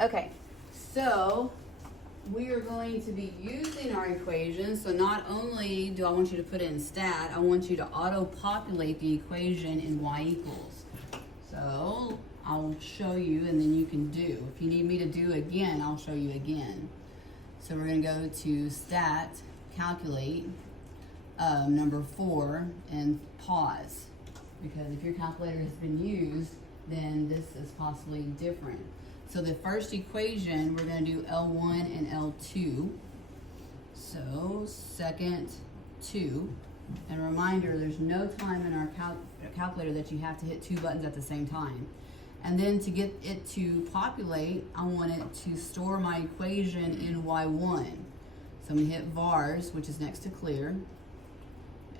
Okay, so we are going to be using our equation. So not only do I want you to put it in stat, I want you to auto-populate the equation in y equals. So I'll show you and then you can do. If you need me to do again, I'll show you again. So we're gonna go to stat, calculate, number 4, and pause. Because if your calculator has been used, then this is possibly different. So the first equation, we're going to do L1 and L2. So second 2. And a reminder, there's no time in our calculator that you have to hit 2 buttons at the same time. And then to get it to populate, I want it to store my equation in Y1. So I'm going to hit vars, which is next to clear.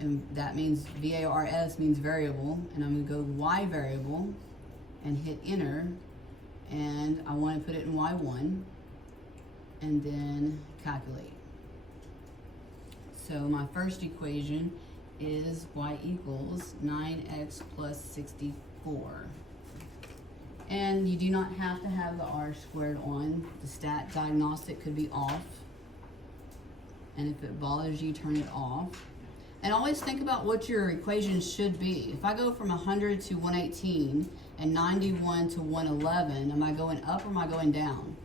And that means VARS means variable. And I'm going to go Y variable and hit enter. And I want to put it in Y1 and then calculate. So my first equation is y equals 9x plus 64. And you do not have to have the r squared on. The stat diagnostic could be off. And if it bothers you, turn it off. And always think about what your equation should be. If I go from 100 to 118 and 91 to 111, am I going up or am I going down?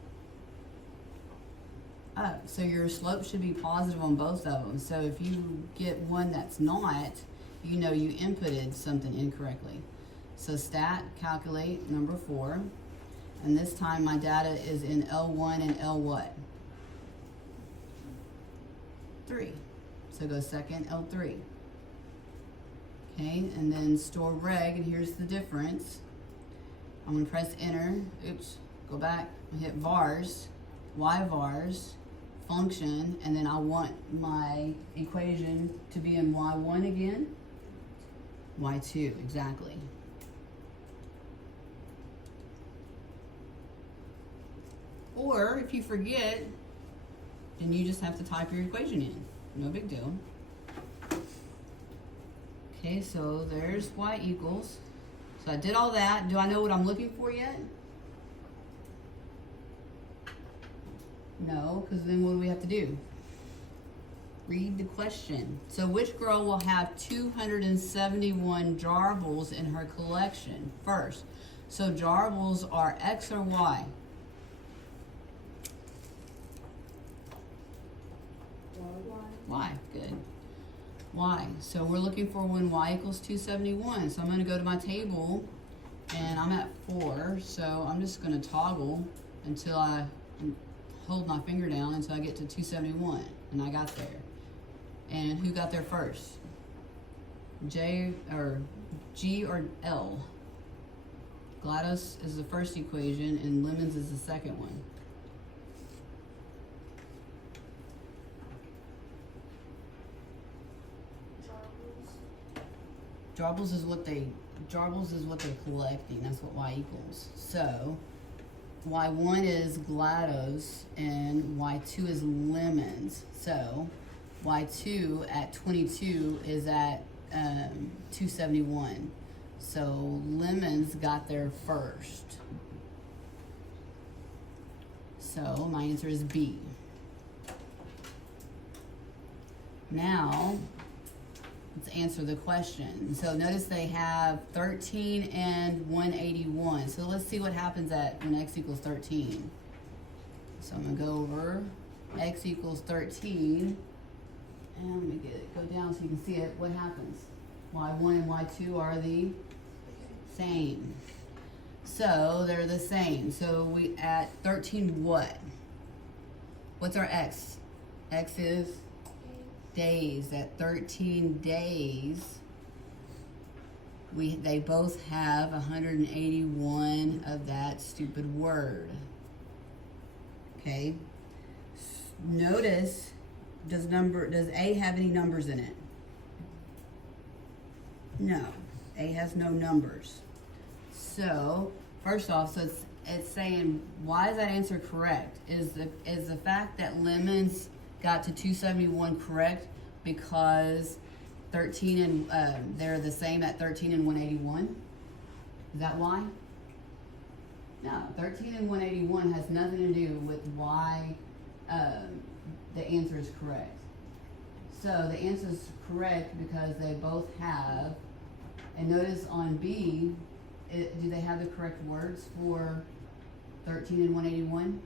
Up. So your slope should be positive on both of them. So if you get one that's not, you know you inputted something incorrectly. So stat, calculate, number 4. And this time my data is in L1 and L what? 3. So go second, L3. Okay, and then store reg, and here's the difference. I'm gonna press enter, oops, go back, and hit vars, y vars, function, and then I want my equation to be in Y1 again, Y2, exactly. Or if you forget, then you just have to type your equation in. No big deal. Okay, so there's y equals. So I did all that. Do I know what I'm looking for yet? No, because then what do we have to do? Read the question. So which girl will have 271 jarbles in her collection first? So jarbles are X or Y? Y, good. Y, so we're looking for when y equals 271. So I'm gonna go to my table and I'm at 4. So I'm just gonna toggle until I hold my finger down until I get to 271. And I got there. And who got there first? J or G or L? GLaDOS is the first equation and Lemons is the second one. Jarbles is what they're collecting. That's what y equals. So y1 is GLaDOS and y2 is Lemons. So y2 at 22 is at 271. So Lemons got there first. So my answer is B. Now let's answer the question. So notice they have 13 and 181. So let's see what happens when x equals 13. So I'm gonna go over x equals 13. And let me go down so you can see it. What happens? y1 and y2 are the same. So they're the same. So we at 13 what? What's our x? X is days. At 13 days, they both have 181 of that stupid word. Okay. Notice, does A have any numbers in it? No. A has no numbers. So first off, so it's saying, why is that answer correct? Is the fact that Lemons got to 271 correct because 13 and they're the same at 13 and 181? Is that why? No, 13 and 181 has nothing to do with why the answer is correct. So the answer is correct because they both have, and notice on B, do they have the correct words for 13 and 181?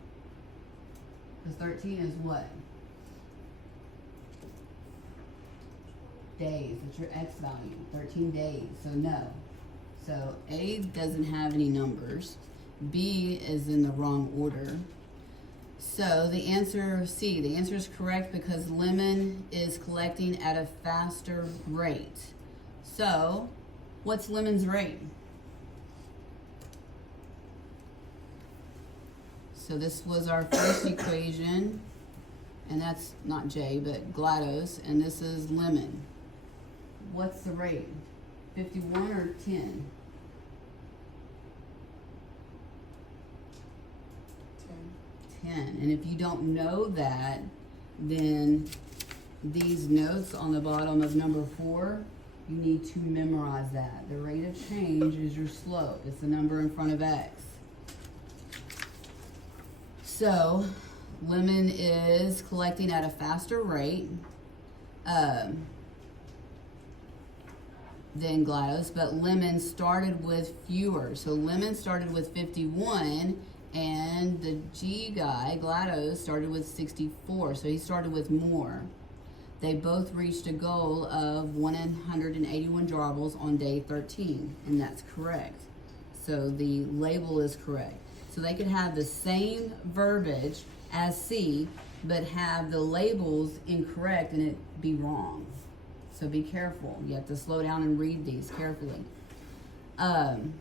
Because 13 is what? Days. It's your X value. 13 days. So no. So A doesn't have any numbers. B is in the wrong order. So the answer C, the answer is correct because lemon is collecting at a faster rate. So what's lemon's rate? So this was our first equation, and that's not J, but GLaDOS, and this is lemon. What's the rate? 51 or 10? 10. And if you don't know that, then these notes on the bottom of number 4, you need to memorize that. The rate of change is your slope. It's the number in front of X. So, lemon is collecting at a faster rate than GLaDOS, but lemon started with fewer. So lemon started with 51, and the G guy, GLaDOS, started with 64. So he started with more. They both reached a goal of 181 drawbles on day 13, and that's correct. So the label is correct. So they could have the same verbiage as C, but have the labels incorrect and it be wrong. So be careful. You have to slow down and read these carefully. And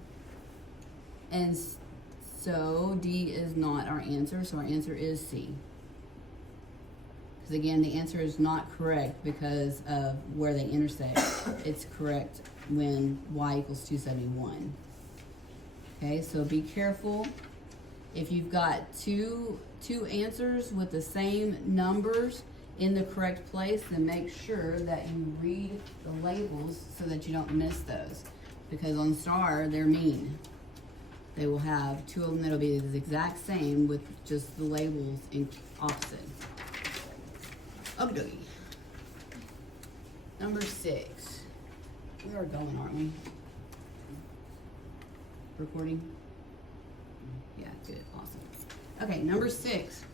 so D is not our answer, so our answer is C. Because again, the answer is not correct because of where they intersect. It's correct when y equals 271. Okay, so be careful. If you've got two answers with the same numbers in the correct place, then make sure that you read the labels so that you don't miss those. Because on STAR, they're mean. They will have two of them that'll be the exact same with just the labels in opposite. Okay. Number 6. We are going, aren't we? Recording? Yeah, good, awesome. Okay, number 6.